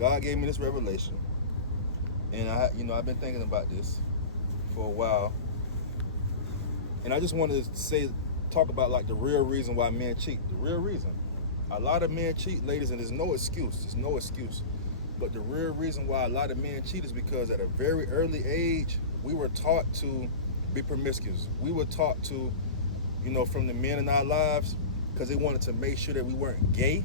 God gave me this revelation, and I've been thinking about this for a while, and I just wanted to talk about like the real reason why men cheat. The real reason. A lot of men cheat, ladies, and there's no excuse. There's no excuse. But the real reason why a lot of men cheat is because at a very early age, we were taught to be promiscuous. We were taught to, from the men in our lives, because they wanted to make sure that we weren't gay.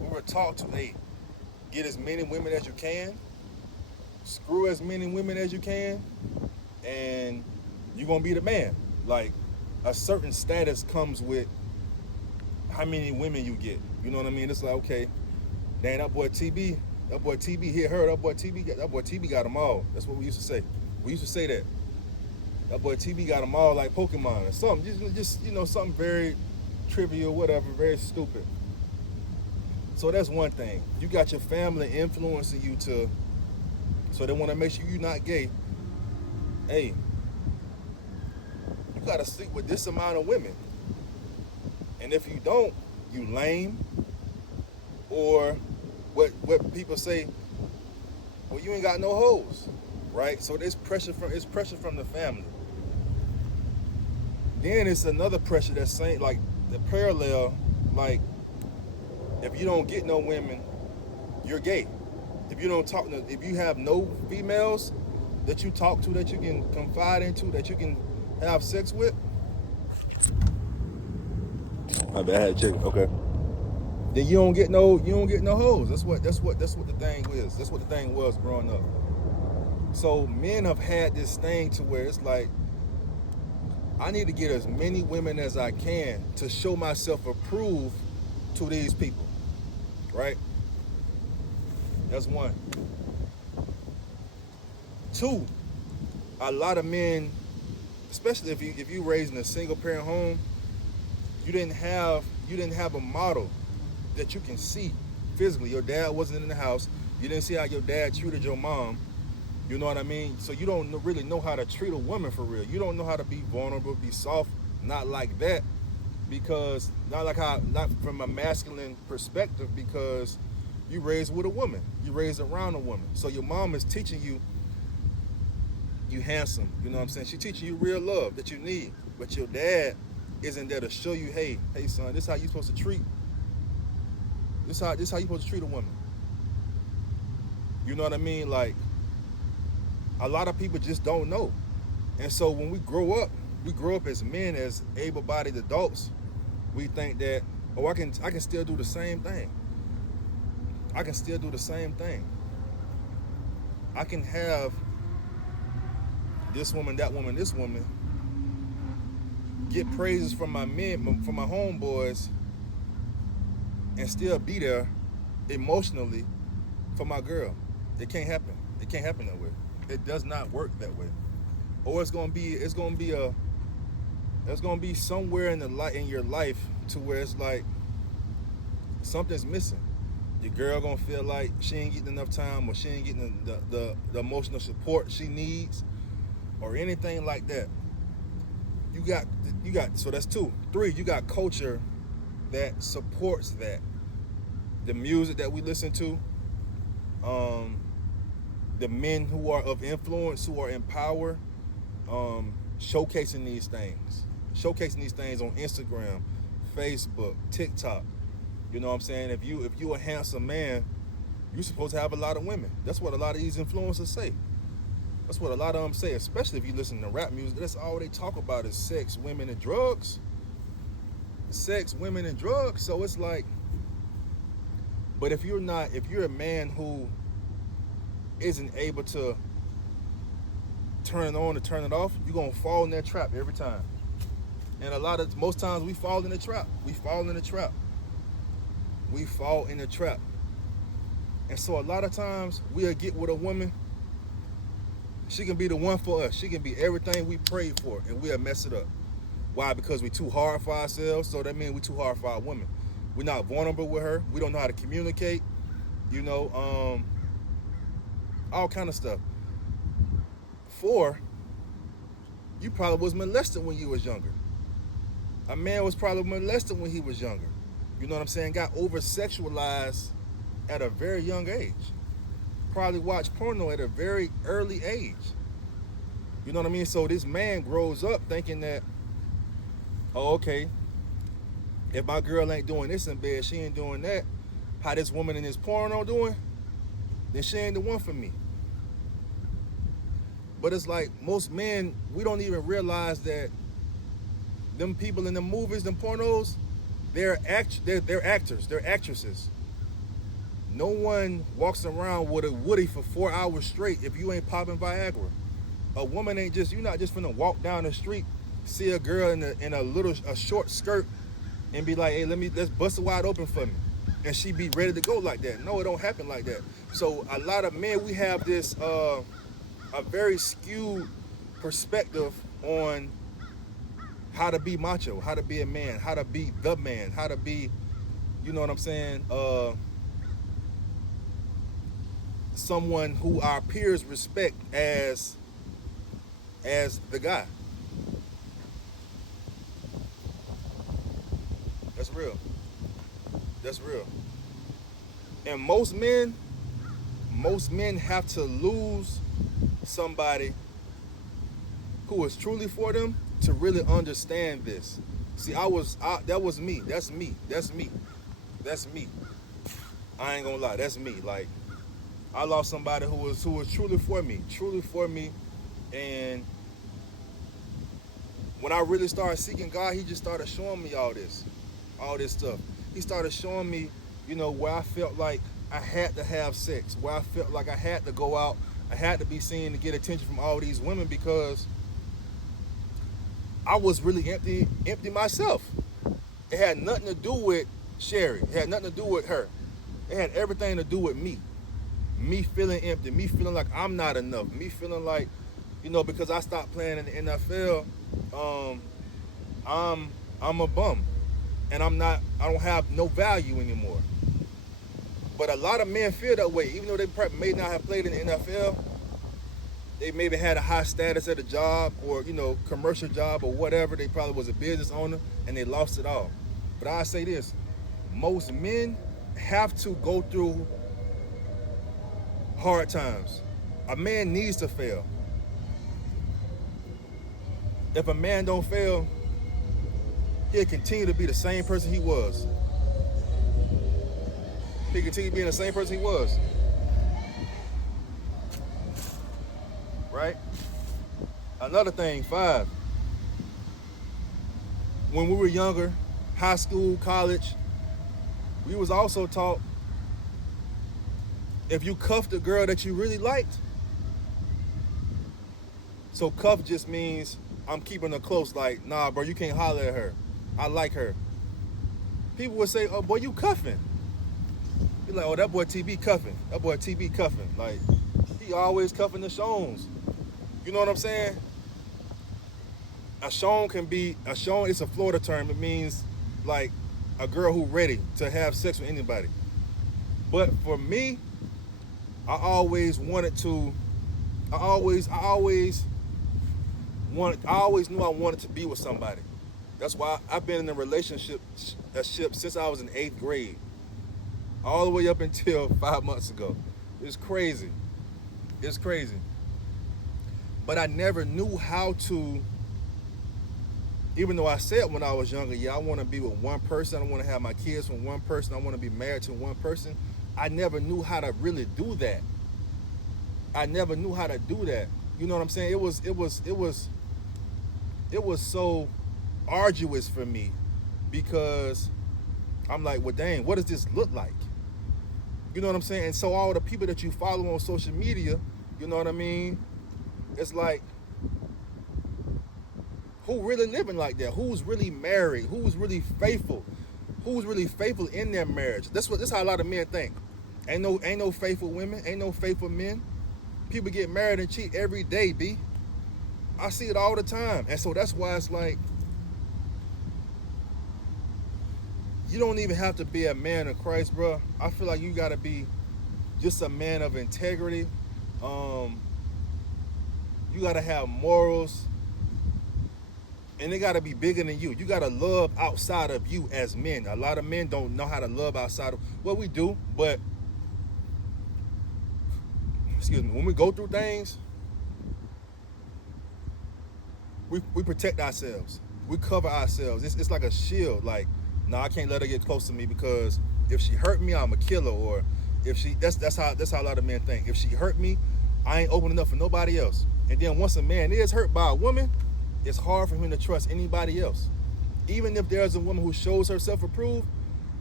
We were taught to, hey, get as many women as you can, screw as many women as you can, and you're going to be the man. Like, a certain status comes with how many women you get. You know what I mean? It's like, okay, dang, that boy TB hit her. That boy TB got them all. That's what we used to say. We used to say that. That boy TB got them all like Pokemon or something. Just something very trivial, whatever, very stupid. So that's one thing. You got your family influencing you so they want to make sure you're not gay. Hey, you got to sleep with this amount of women. And if you don't, you lame. Or what people say, well, you ain't got no hoes, right? So it's pressure from the family. Then it's another pressure that's saying, like, the parallel, like, if you don't get no women, you're gay. If you have no females that you talk to, that you can confide into, that you can have sex with. My bad, I had to check. Okay. Then you don't get no hoes. That's what the thing is. That's what the thing was growing up. So men have had this thing to where it's like, I need to get as many women as I can to show myself approved to these people, right? That's one. Two, a lot of men, especially if you raised in a single parent home, you didn't have a model that you can see physically. Your dad wasn't in the house. You didn't see how your dad treated your mom. You know what I mean? So you don't really know how to treat a woman for real. You don't know how to be vulnerable, be soft, not like that, because not from a masculine perspective, because you raised with a woman. You raised around a woman. So your mom is teaching you handsome. You know what I'm saying? She's teaching you real love that you need. But your dad isn't there to show you, hey son, this is how you supposed to treat. This how you supposed to treat a woman. You know what I mean? Like, a lot of people just don't know. And so when we grow up as men, as able-bodied adults, we think that, I can still do the same thing. I can still do the same thing. I can have this woman, that woman, this woman, get praises from my men, from my homeboys, and still be there emotionally for my girl. It can't happen. It can't happen that way. It does not work that way. Or it's gonna be somewhere in your life to where it's like something's missing. Your girl gonna feel like she ain't getting enough time, or she ain't getting the emotional support she needs, or anything like that. You got so that's 2. 3, you got culture that supports that. The music that we listen to, the men who are of influence, who are in power, showcasing these things on Instagram, Facebook, TikTok. You know what I'm saying? If you a handsome man, you're supposed to have a lot of women. That's what a lot of these influencers say. That's what a lot of them say, especially if you listen to rap music. That's all they talk about is sex, women, and drugs. Sex, women, and drugs. So it's like, but if you're a man who isn't able to turn it on and turn it off, you're gonna fall in that trap every time. And most times we fall in the trap. We fall in the trap. And so a lot of times we'll get with a woman, she can be the one for us. She can be everything we prayed for, and we'll mess it up. Why? Because we're too hard for ourselves, so that means we're too hard for our women. We're not vulnerable with her. We don't know how to communicate, all kind of stuff. 4, you probably was molested when you was younger. A man was probably molested when he was younger. You know what I'm saying? Got over-sexualized at a very young age. probably watched porno at a very early age. You know what I mean? So this man grows up thinking that, oh, okay, if my girl ain't doing this in bed, she ain't doing that, how this woman in this porno doing, then she ain't the one for me. But it's like most men, we don't even realize that them people in the movies, them pornos, they're actors, they're actresses. No one walks around with a Woody for 4 hours straight if you ain't popping Viagra. A woman ain't just, you're not just finna walk down the street, see a girl in a short skirt and be like, hey, let's bust it wide open for me. And she be ready to go like that. No, it don't happen like that. So a lot of men, we have this, a very skewed perspective on how to be macho, how to be a man, how to be the man, how to be, you know what I'm saying, someone who our peers respect as the guy. That's real. That's real. And most men have to lose somebody who is truly for them to really understand this. See, that was me. That's me. I ain't gonna lie, that's me. Like, I lost somebody who was truly for me, and when I really started seeking God, he just started showing me all this stuff. He started showing me, where I felt like I had to have sex, where I felt like I had to go out, I had to be seen to get attention from all these women, because I was really empty myself. It had nothing to do with Sherry. It had nothing to do with her. It had everything to do with me. Me feeling empty, me feeling like I'm not enough, me feeling like, because I stopped playing in the NFL, I'm a bum, and I don't have no value anymore. But a lot of men feel that way, even though they may not have played in the NFL. They maybe had a high status at a job, or commercial job or whatever. They probably was a business owner and they lost it all. But I say this: most men have to go through hard times. A man needs to fail. If a man don't fail, he'll continue to be the same person he was. He'll continue being the same person he was. Right? Another thing, 5. When we were younger, high school, college, we was also taught, if you cuffed a girl that you really liked, so cuff just means I'm keeping her close, like, nah, bro, you can't holler at her. I like her. People would say, oh, boy, you cuffing. Be like, oh, that boy TB cuffing. That boy TB cuffing. Like, he always cuffing the Shones. You know what I'm saying? A Shone is a Florida term. It means like a girl who ready to have sex with anybody. But for me, I always knew I wanted to be with somebody. That's why I've been in a relationship since I was in 8th grade, all the way up until 5 months ago. It's crazy. But I never knew how to, even though I said when I was younger, yeah, I want to be with one person, I want to have my kids from one person, I want to be married to one person. I never knew how to really do that. You know what I'm saying? It was so arduous for me, because I'm like, well, dang, what does this look like? You know what I'm saying? And so all the people that you follow on social media, you know what I mean? It's like, who really living like that? Who's really married? Who's really faithful? Who's really faithful in their marriage? This how a lot of men think. Ain't no faithful women. Ain't no faithful men. People get married and cheat every day, B. I see it all the time. And so that's why it's like, you don't even have to be a man of Christ, bro. I feel like you got to be just a man of integrity. You got to have morals. And they got to be bigger than you. You got to love outside of you as men. A lot of men don't know how to love outside of, well, we do, but excuse me, when we go through things, we protect ourselves. We cover ourselves. It's like a shield. Like, no, I can't let her get close to me because if she hurt me, I'm a killer. Or if she, that's how a lot of men think. If she hurt me, I ain't opening up for nobody else. And then once a man is hurt by a woman, it's hard for him to trust anybody else. Even if there's a woman who shows herself approved,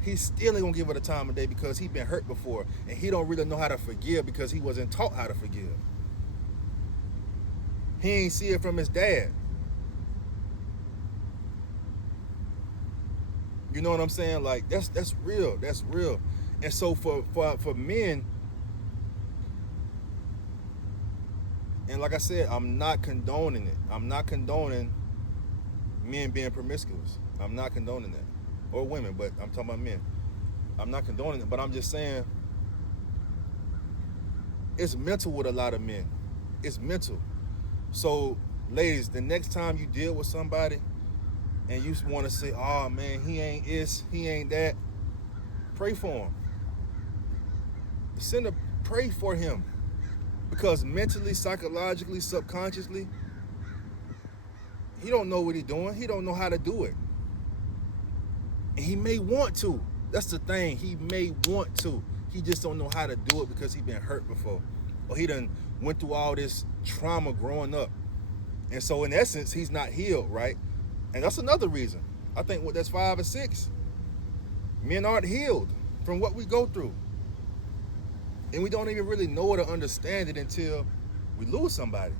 he's still ain't gonna give her the time of day because he been hurt before and he don't really know how to forgive because he wasn't taught how to forgive. He ain't see it from his dad. You know what I'm saying? Like that's real. That's real. And so for men, and like I said, I'm not condoning it. I'm not condoning men being promiscuous. I'm not condoning that. Or women, but I'm talking about men. I'm not condoning it, but I'm just saying it's mental with a lot of men. It's mental. So, ladies, the next time you deal with somebody and you want to say, oh man, he ain't this, he ain't that, pray for him. Pray for him. Because mentally, psychologically, subconsciously, he don't know what he's doing. He don't know how to do it. And he may want to. That's the thing. He may want to. He just don't know how to do it because he been hurt before. Or he done went through all this trauma growing up. And so in essence, he's not healed, right? And that's another reason. I think that's 5 or 6. Men aren't healed from what we go through. And we don't even really know it or understand it until we lose somebody.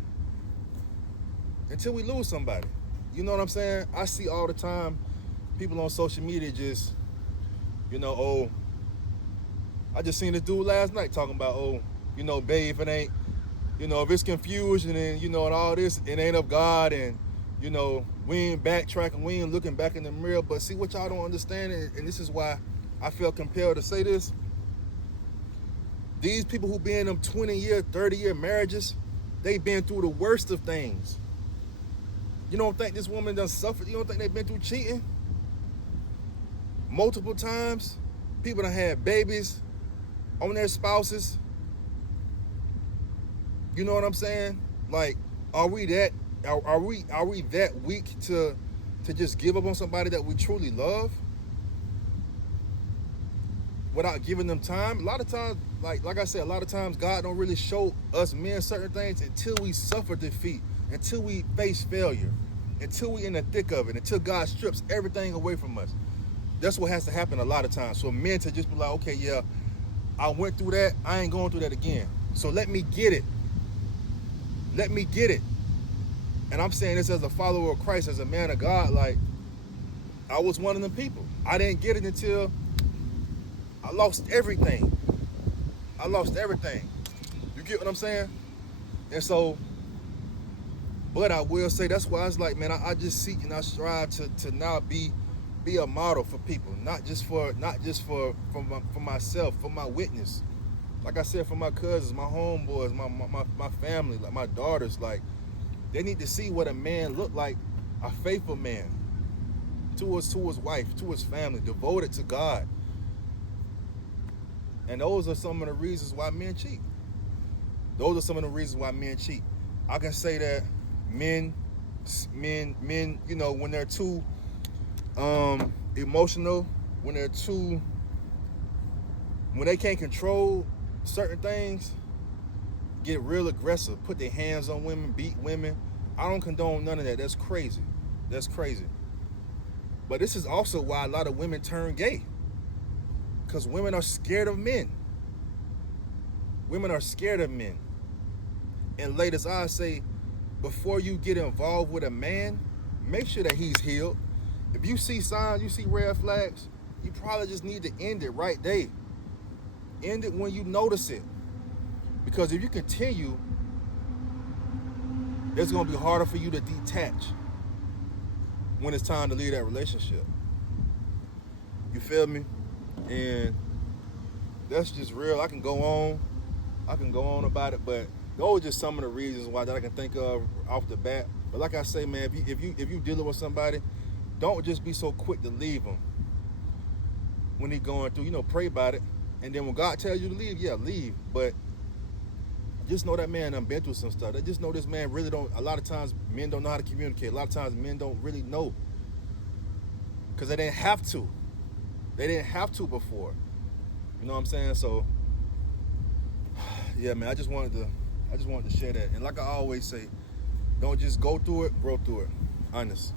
Until we lose somebody. You know what I'm saying? I see all the time people on social media just, oh, I just seen this dude last night talking about, babe, if it ain't, if it's confusion and, and all this, it ain't of God and, we ain't backtracking, we ain't looking back in the mirror. But see, what y'all don't understand, and this is why I feel compelled to say this, these people who been in them 20-year, 30-year marriages, they've been through the worst of things. You don't think this woman done suffered? You don't think they've been through cheating? Multiple times? People done had babies on their spouses. You know what I'm saying? Like, are we that weak to just give up on somebody that we truly love without giving them time? A lot of times, like I said, a lot of times God don't really show us men certain things until we suffer defeat, until we face failure, until we in the thick of it, until God strips everything away from us. That's what has to happen a lot of times. So men to just be like, okay, yeah, I went through that, I ain't going through that again. So let me get it. Let me get it. And I'm saying this as a follower of Christ, as a man of God, like, I was one of them people. I didn't get it until I lost everything. I lost everything. You get what I'm saying? And so, but I will say, that's why it's like, man, I just seek and I strive to now be a model for people, not just for myself, for my witness. Like I said, for my cousins, my homeboys, my family, like my daughters, like, they need to see what a man look like, a faithful man to his wife, to his family, devoted to God. And those are some of the reasons why men cheat. Those are some of the reasons why men cheat. I can say that men, when they're too emotional, when they can't control certain things, get real aggressive, put their hands on women, beat women. I don't condone none of that. That's crazy. That's crazy. But this is also why a lot of women turn gay. Because women are scared of men. Women are scared of men. And ladies, I say, before you get involved with a man, make sure that he's healed. If you see signs, you see red flags, you probably just need to end it right there. End it when you notice it. Because if you continue, it's going to be harder for you to detach when it's time to leave that relationship. You feel me? And that's just real. I can go on about it, but those are just some of the reasons why that I can think of off the bat. But like I say, man, if you dealing with somebody, don't just be so quick to leave them when he's going through. Pray about it, and then when God tells you to leave, yeah, leave. But just know that man done been through some stuff. They just know this man really don't. A lot of times men don't know how to communicate. A lot of times men don't really know because they didn't have to. They didn't have to before. You know what I'm saying? So yeah, man, I just wanted to share that. And like I always say, don't just go through it, grow through it. Honest.